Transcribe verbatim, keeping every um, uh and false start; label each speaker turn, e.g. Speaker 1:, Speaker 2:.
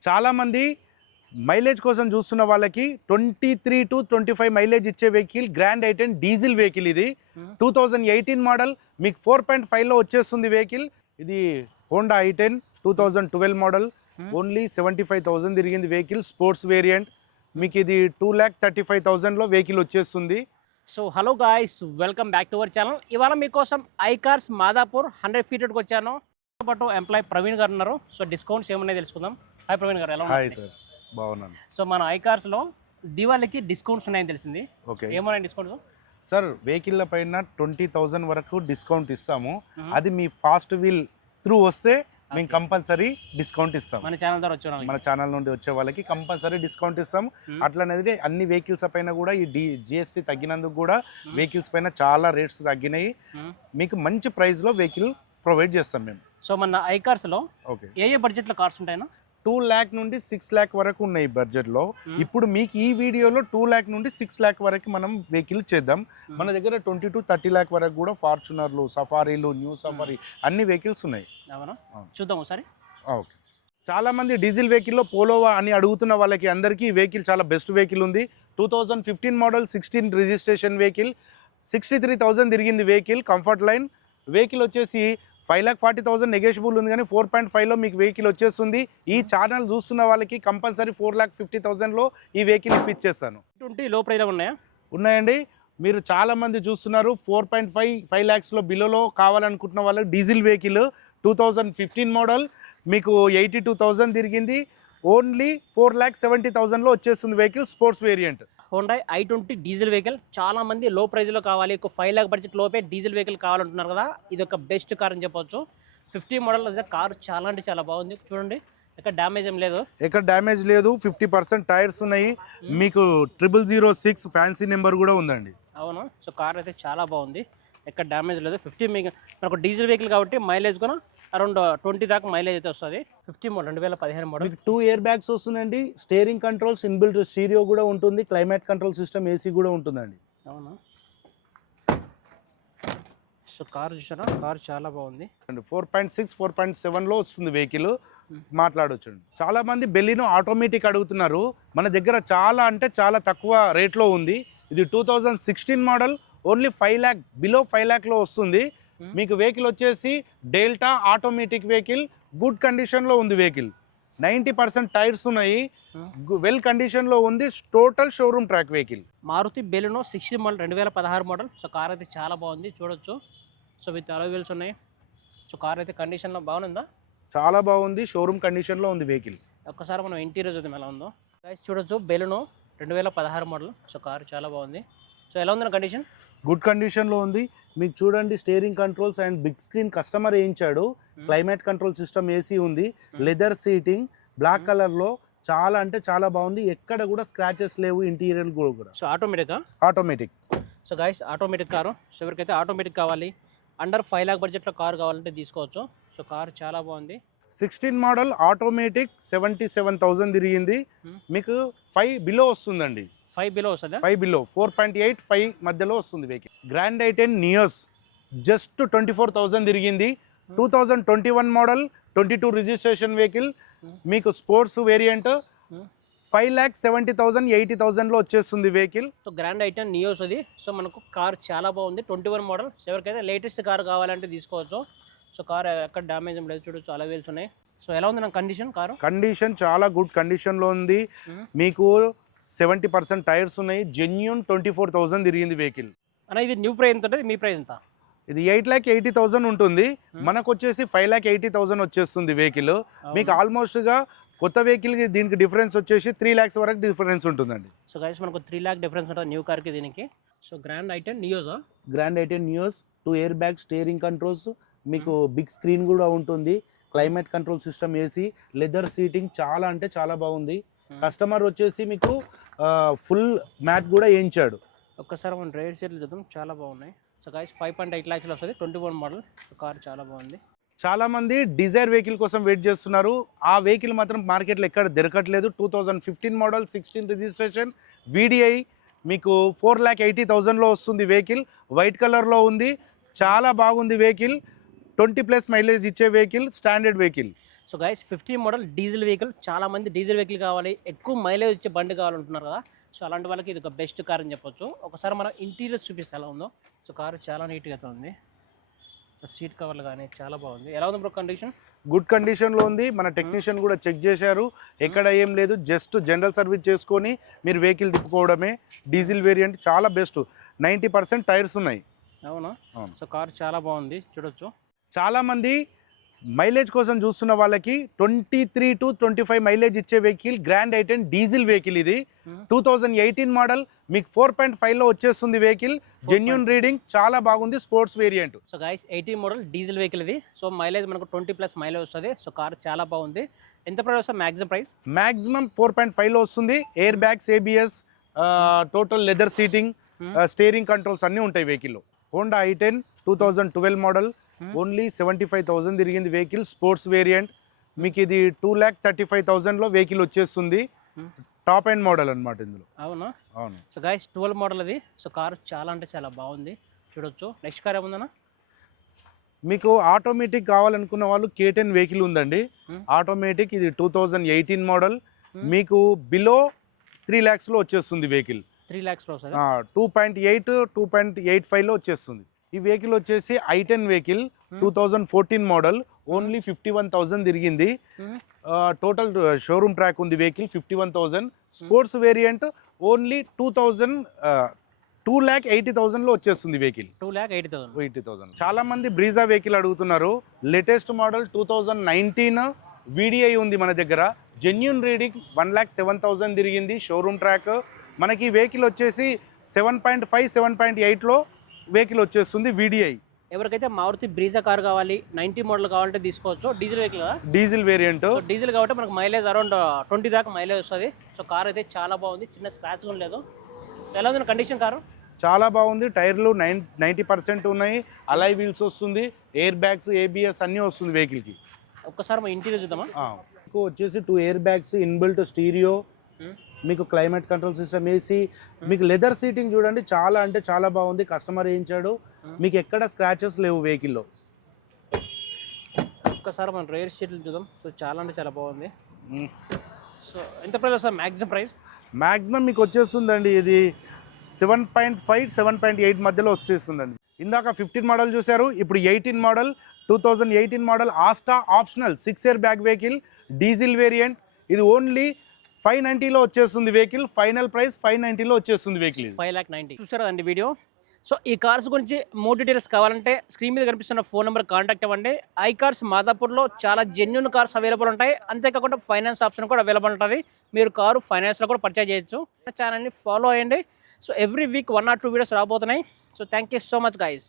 Speaker 1: చాలామంది మైలేజ్ కోసం చూస్తున్న వాళ్ళకి twenty three to twenty five mileage ఇచ్చే vehicle Grand i ten diesel vehicle. ఇది టూ థౌజండ్ ఎయిటీన్ మోడల్, మీకు ఫోర్ పాయింట్ ఫైవ్లో వచ్చేస్తుంది వెహికల్. ఇది Honda i ten two thousand twelve model, only seventy five thousand తిరిగింది వెహికల్. స్పోర్ట్స్ వేరియంట్, మీకు ఇది two lakh thirty five థౌజండ్లో వెహికల్ వచ్చేస్తుంది.
Speaker 2: So hello guys, welcome back to our channel. ఇవాళ మీకోసం ఐ కార్స్ మాదాపూర్ హండ్రెడ్ ఫీటెడ్కి వచ్చాను. పాటు ఎంప్లాయ్ ప్రవీణ్ గారు ఉన్నారు. సో డిస్కౌంట్స్ ఏమున్నాయి తెలుసుకుందాం. హాయ్ ప్రవీణ్ గారు, ఎలా
Speaker 1: హాయ్ సార్, బాగున్నాను.
Speaker 2: సో మన ఐ కార్స్లో దివాళీకి డిస్కౌంట్స్ ఉన్నాయని తెలిసింది.
Speaker 1: ఓకే,
Speaker 2: ఏమున్నాయి డిస్కౌంట్స్?
Speaker 1: సార్ వెహికల్ల పైన ట్వంటీ థౌజండ్ వరకు డిస్కౌంట్ ఇస్తాము. అది మీ ఫాస్ట్ వీల్ త్రూ వస్తే మేము కంపల్సరీ డిస్కౌంట్ ఇస్తాం.
Speaker 2: మన ఛానల్ ద్వారా వచ్చే
Speaker 1: మన ఛానల్ నుండి వచ్చే వాళ్ళకి కంపల్సరీ డిస్కౌంట్ ఇస్తాం. అట్లనేది అన్ని వెహికల్స్ పైన కూడా ఈ డి జిఎస్టీ తగ్గినందుకు కూడా వెహికల్స్ పైన చాలా రేట్స్ తగ్గినాయి. మీకు మంచి ప్రైస్లో వెహికల్ ప్రొవైడ్ చేస్తాం మేము.
Speaker 2: సో మన ఐ కార్స్లో
Speaker 1: ఓకే,
Speaker 2: ఏ ఏ బడ్జెట్లో కార్స్ ఉంటాయన్నా?
Speaker 1: టూ ల్యాక్ నుండి సిక్స్ ల్యాక్ వరకు ఉన్నాయి బడ్జెట్లో. ఇప్పుడు మీకు ఈ వీడియోలో టూ ల్యాక్ నుండి సిక్స్ ల్యాక్ వరకు మనం వెహికల్ చేద్దాం. మన దగ్గర ట్వంటీ టు థర్టీ ల్యాక్ వరకు కూడా ఫార్చునర్లు, సఫారీలు, న్యూ సఫారీ అన్ని వెహికల్స్ ఉన్నాయి.
Speaker 2: అవునా, చూద్దాం ఒకసారి.
Speaker 1: ఓకే, చాలా మంది డీజిల్ వెహికల్లో పోలోవా అని అడుగుతున్న వాళ్ళకి అందరికీ ఈ వెహికల్ చాలా బెస్ట్ వెహికల్ ఉంది. Two thousand fifteen model, sixteen registration vehicle, sixty three thousand తిరిగింది వెహికల్. కంఫర్ట్ లైన్ వెహికల్ వచ్చేసి five lakh forty thousand negotiable ఉంది, కానీ ఫోర్ పాయింట్ ఫైవ్లో మీకు వెహికల్ వచ్చేస్తుంది. ఈ ఛానల్ చూస్తున్న వాళ్ళకి కంపల్సరీ ఫోర్ ల్యాక్ ఫిఫ్టీ థౌసండ్లో ఈ వెహికల్ ఇప్పించేస్తాను.
Speaker 2: ట్వంటీ లో ప్రైస్ ఉన్నాయా?
Speaker 1: ఉన్నాయండి. మీరు చాలామంది చూస్తున్నారు ఫోర్ పాయింట్ ఫైవ్ ఫైవ్ ల్యాక్స్లో బిలోలో కావాలనుకుంటున్న వాళ్ళకి diesel vehicle two thousand fifteen model, మీకు ఎయిటీ టూ థౌజండ్ తిరిగింది. ఓన్లీ ఫోర్ ల్యాక్ సెవెంటీ థౌసండ్లో వచ్చేస్తుంది vehicle. Sports variant
Speaker 2: Honda i twenty diesel vehicle. చాలా మంది లో ప్రైస్లో కావాలి, ఒక ఫైవ్ ల్యాక్ బడ్జెట్ లోపే డీజిల్ వెహికల్ కావాలంటున్నారు కదా. ఇది ఒక బెస్ట్ కార్ అని చెప్పొచ్చు. ఫిఫ్టీ మోడల్ కార్ చాలా అంటే చాలా బాగుంది. చూడండి, ఎక్కడ డ్యామేజ్ ఏం లేదు,
Speaker 1: ఎక్కడ డ్యామేజ్ లేదు. ఫిఫ్టీ పర్సెంట్ టైర్స్ ఉన్నాయి. మీకు triple zero six fancy number కూడా ఉందండి.
Speaker 2: అవును, సో కార్ అయితే చాలా బాగుంది, ఎక్కడ డ్యామేజ్ లేదు. ఫిఫ్టీ మీకు మనకు డీజిల్ వెహికల్ కాబట్టి మైలేజ్ కూడా అరౌండ్ ట్వంటీ దాకా మైలేజ్ అయితే వస్తుంది. ఫిఫ్టీ మోడల్ రెండు వేల పదిహేను మోడల్.
Speaker 1: మీకు టూ ఇయర్ బ్యాగ్స్ వస్తుందండి. స్టీరింగ్ కంట్రోల్స్, ఇన్బిల్ట్ స్టీరియో కూడా ఉంటుంది. క్లైమేట్ కంట్రోల్ సిస్టమ్, ఏసీ కూడా ఉంటుందండి.
Speaker 2: అవునా, సో కార్ చూసారా, కార్ చాలా బాగుంది.
Speaker 1: And four point six four point సెవెన్లో వస్తుంది వెహికల్. మాట్లాడవచ్చు. చాలా మంది బెలినో ఆటోమేటిక్ అడుగుతున్నారు. మన దగ్గర చాలా అంటే చాలా తక్కువ రేట్లో ఉంది. ఇది two thousand sixteen model, only five lakh below five ల్యాక్లో వస్తుంది. మీకు వెహికల్ వచ్చేసి డెల్టా ఆటోమేటిక్ వెహికల్. గుడ్ కండిషన్లో ఉంది వెహికల్. నైంటీ పర్సెంట్ టైర్స్ ఉన్నాయి, వెల్ కండిషన్లో ఉంది. Total showroom track vehicle.
Speaker 2: Maruti Baleno sixty model రెండు వేల పదహారు మోడల్. సో కార్ అయితే చాలా బాగుంది, చూడొచ్చు. సో విత్ అలై వీల్స్ ఉన్నాయి. సో కార్ అయితే కండిషన్లో బాగుందా?
Speaker 1: చాలా బాగుంది, షోరూమ్ కండిషన్లో ఉంది వెహికల్.
Speaker 2: ఒక్కసారి మనం ఇంటీరియర్ చూద్దాం ఎలా ఉందో. గైస్ చూడొచ్చు, బెలినో రెండు వేల పదహారు మోడల్. సో కార్ చాలా బాగుంది. సో ఎలా ఉంది కండిషన్?
Speaker 1: గుడ్ కండిషన్లో ఉంది. మీకు చూడండి, steering controls and big screen customer వేయించాడు. క్లైమేట్ కంట్రోల్ సిస్టమ్, ఏసీ ఉంది. లెదర్ సీటింగ్, బ్లాక్ కలర్లో చాలా అంటే చాలా బాగుంది. ఎక్కడ కూడా స్క్రాచెస్ లేవు ఇంటీరియర్ కూడా.
Speaker 2: So automatic
Speaker 1: automatic
Speaker 2: so guys automatic car. So ఎవరికైతే ఆటోమేటిక్ కావాలి, అండర్ ఫైవ్ ల్యాక్ బడ్జెట్లో కార్ కావాలంటే తీసుకోవచ్చు. సో కార్ చాలా బాగుంది.
Speaker 1: Sixteen model automatic, seventy seven thousand తిరిగింది. మీకు ఫైవ్ బిలో వస్తుందండి.
Speaker 2: ఫైవ్ బిలో వస్తుంది.
Speaker 1: Five below four point eight five మధ్యలో వస్తుంది vehicle. Grand i ten Nios just twenty four thousand తిరిగింది. Two thousand twenty one model, twenty two registration vehicle. మీకు sports variant five lakh seventy thousand eighty థౌసండ్లో వచ్చేస్తుంది vehicle.
Speaker 2: So Grand i ten Nios అది. So మనకు car చాలా బాగుంది, twenty one model. ఎవరికైతే latest car కావాలంటే తీసుకోవచ్చు. సో కార్ ఎక్కడ డ్యామేజ్ ఏం లేదు, చూడొచ్చు, అలా వీల్స్ ఉన్నాయి. సో ఎలా ఉంది నా కండిషన్? కారు
Speaker 1: కండిషన్ చాలా గుడ్ కండిషన్లో ఉంది. మీకు సెవెంటీ పర్సెంట్ టైర్స్ ఉన్నాయి. జెన్యూన్ ట్వంటీ ఫోర్ థౌసండ్ తిరిగింది వెహికల్.
Speaker 2: అన్న ఇది న్యూ ప్రైస్ ఎంత ఉంటుంది? మీ ప్రైస్ ఎంత?
Speaker 1: ఇది ఎయిట్ ల్యాక్ ఎయిటీ థౌసండ్ ఉంటుంది. మనకు వచ్చేసి ఫైవ్ ల్యాక్ ఎయిటీ థౌసండ్ వచ్చేస్తుంది వెహికల్. మీకు ఆల్మోస్ట్గా కొత్త వెహికల్కి దీనికి డిఫరెన్స్ వచ్చేసి త్రీ ల్యాక్స్ వరకు డిఫరెన్స్ ఉంటుందండి.
Speaker 2: సో గైస్ మనకు త్రీ ల్యాక్ డిఫరెన్స్ ఉంటుంది న్యూ కార్కి దీనికి. సో గ్రాండ్ ఐ టెన్ నియోసా?
Speaker 1: Grand i ten Nios, two air bag, steering controls, మీకు బిగ్ స్క్రీన్ కూడా ఉంటుంది. Climate control system, AC, leather seating చాలా అంటే చాలా బాగుంది. కస్టమర్ వచ్చేసి మీకు ఫుల్ మ్యాట్ కూడా వేయించాడు.
Speaker 2: ఒక్కసారి మనం డ్రైవర్ సీట్లు చూద్దాం, చాలా బాగున్నాయి. So guys five point eight ల్యాక్స్లో వస్తుంది, ట్వంటీ వన్ మోడల్. కార్ చాలా బాగుంది.
Speaker 1: చాలామంది డిజైర్ వెహికల్ కోసం వెయిట్ చేస్తున్నారు. ఆ వెహికల్ మాత్రం మార్కెట్లో ఎక్కడ దొరకట్లేదు. Two thousand fifteen model, sixteen registration, VDI. మీకు ఫోర్ ల్యాక్ ఎయిటీ థౌజండ్లో వస్తుంది వెహికల్. వైట్ కలర్లో ఉంది, చాలా బాగుంది వెహికల్. ట్వంటీ ప్లస్ మైలేజ్ ఇచ్చే vehicle, standard vehicle.
Speaker 2: So guys fifty model diesel vehicle, చాలా మంది డీజిల్ వెహికల్ కావాలి, ఎక్కువ మైలేజ్ వచ్చే బండి కావాలంటున్నారు కదా. సో అలాంటి వాళ్ళకి ఇది ఒక బెస్ట్ కార్ అని చెప్పొచ్చు. ఒకసారి మనం ఇంటీరియర్ చూపిస్తే ఎలా ఉందో. సో కారు చాలా నీట్గా అయితే ఉంది. సీట్ కవర్లు కానీ చాలా బాగుంది. ఎలా ఉంది బ్రో కండిషన్?
Speaker 1: గుడ్ కండిషన్లో ఉంది. మన టెక్నీషియన్ కూడా చెక్ చేశారు, ఎక్కడ ఏం లేదు. జస్ట్ జనరల్ సర్వీస్ చేసుకొని మీరు వెహికల్ తిప్పుకోవడమే. డీజిల్ వేరియంట్ చాలా బెస్ట్. నైంటీ పర్సెంట్ టైర్స్ ఉన్నాయి.
Speaker 2: అవునా?
Speaker 1: అవును.
Speaker 2: సో కారు చాలా బాగుంది, చూడొచ్చు.
Speaker 1: చాలామంది మైలేజ్ కోసం చూస్తున్న వాళ్ళకి twenty three to twenty five mileage ఇచ్చే vehicle Grand i ten diesel vehicle ఇది. టూ థౌజండ్ ఎయిటీన్ మోడల్, మీకు ఫోర్ పాయింట్ ఫైవ్లో వచ్చేస్తుంది వెహికల్. జెన్యూన్ రీడింగ్, చాలా బాగుంది, sports variant.
Speaker 2: So guys eighteen model diesel vehicle ఇది. సో మైలేజ్ మనకు ట్వంటీ ప్లస్ మైలేజ్ వస్తుంది. సో కార్ చాలా బాగుంది. ఎంత ప్రైస్ వస్తుంది maximum price?
Speaker 1: Maximum four point ఫైవ్లో వస్తుంది. Air bags, ABS, total leather seating, steering controls అన్నీ ఉంటాయి వెహికల్లో. Honda i ten two thousand twelve model, only seventy five thousand తిరిగింది వెహికల్. స్పోర్ట్స్ వేరియంట్, మీకు ఇది టూ ల్యాక్ థర్టీ ఫైవ్ థౌసండ్లో వెహికల్ వచ్చేస్తుంది. టాప్ అండ్ మోడల్ అనమాట ఇందులో.
Speaker 2: అవునా?
Speaker 1: అవును.
Speaker 2: సో గైస్ ట్వెల్వ్ మోడల్ అది. సో కారు చాలా అంటే చాలా బాగుంది, చూడొచ్చు. నెక్స్ట్ కార్ ఏముందన్నా?
Speaker 1: మీకు ఆటోమేటిక్ కావాలనుకున్న వాళ్ళు కే టెన్ వెహికల్ ఉందండి. ఆటోమేటిక్ ఇది టూ థౌజండ్ ఎయిటీన్ మోడల్, మీకు బిలో త్రీ ల్యాక్స్లో వచ్చేస్తుంది వెహికల్.
Speaker 2: త్రీ ల్యాక్స్లో వస్తుంది.
Speaker 1: Two point eight two point eight ఫైవ్లో వచ్చేస్తుంది. ఈ వెహికల్ వచ్చేసి i ten vehicle, two thousand fourteen model, only fifty one thousand తిరిగింది. టోటల్ షోరూమ్ ట్రాక్ ఉంది vehicle, fifty one thousand. Sports variant only two thousand two lakh eighty థౌసండ్లో వచ్చేస్తుంది vehicle.
Speaker 2: Two lakh eighty thousand
Speaker 1: eighty thousand చాలా మంది Brezza vehicle అడుగుతున్నారు. Latest model two thousand nineteen VDI ఉంది మన దగ్గర. Genuine reading, one lakh seven thousand తిరిగింది. Showroom track. మనకి వెహికల్ వచ్చేసి seven point five seven point ఎయిట్లో వెహికల్ వచ్చేస్తుంది వీడిఐ.
Speaker 2: ఎవరికైతే మారుతి బ్రీజా కార్ కావాలి, నైన్టీ మోడల్ కావాలంటే తీసుకోవచ్చు. డీజిల్ వెహికల్ కదా,
Speaker 1: డీజిల్ వేరియంట్.
Speaker 2: డీజిల్ కాబట్టి మనకు మైలేజ్ అరౌండ్ ట్వంటీ దాకా మైలేజ్ వస్తుంది. సో కార్ అయితే చాలా బాగుంది, చిన్న స్క్రాచ్ కూడా లేదు. ఎలా ఉంది కండిషన్ కారు?
Speaker 1: చాలా బాగుంది. టైర్లు నైన్ నైంటీ పర్సెంట్ ఉన్నాయి. అలాయ్ వీల్స్ వస్తుంది, ఎయిర్ బ్యాగ్స్, ఏబిఎస్ అన్నీ వస్తుంది వెహికల్కి.
Speaker 2: ఒక్కసారి మా ఇంటీరియర్ చూద్దామా?
Speaker 1: మీకు వచ్చేసి two air bags, inbuilt stereo, మీకు క్లైమేట్ కంట్రోల్ సిస్టమ్, ఏసీ, మీకు లెదర్ సీటింగ్ చూడండి, చాలా అంటే చాలా బాగుంది. కస్టమర్ వేయించాడు, మీకు ఎక్కడ స్క్రాచెస్ లేవు వెహికల్లో.
Speaker 2: ఒక్కసారి మనం రేర్ షీట్లు చూద్దాం. సో చాలా అంటే చాలా బాగుంది. సో ఎంత ప్రైస్ వస్తుంది మ్యాక్సిమం ప్రైస్?
Speaker 1: మ్యాక్సిమం మీకు వచ్చేస్తుందండి ఇది seven point five seven point eight మధ్యలో వచ్చేస్తుందండి. ఇందాక ఫిఫ్టీన్ మోడల్ చూశారు, ఇప్పుడు eighteen model, two thousand eighteen model Asta optional six air bag vehicle, diesel variant. ఇది ఓన్లీ ఫైవ్ నైంటీలో వచ్చేస్తుంది వెహికల్. ఫైనల్ ప్రైస్ ఫైవ్ నైంటీలో వచ్చేస్తుంది వెహికల్.
Speaker 2: Five lakh ninety. చూసారు కదండి వీడియో. సో ఈ కార్స్ గురించి మోర్ డీటెయిల్స్ కావాలంటే స్క్రీన్ మీద కనిపిస్తున్న ఫోన్ నెంబర్ కాంటాక్ట్ అవ్వండి. ఐ కార్స్ మాదాపూర్లో చాలా జెన్యూన్ కార్స్ అవైలబుల్ ఉంటాయి. అంతేకాకుండా ఫైనాన్స్ ఆప్షన్ కూడా అవైలబుల్ ఉంటుంది. మీరు కారు ఫైనాన్స్లో కూడా పర్చేజ్ చేయొచ్చు. ఛానల్ని ఫాలో అయ్యండి. So every week one or two videos రాబోతున్నాయి. So thank you so much guys.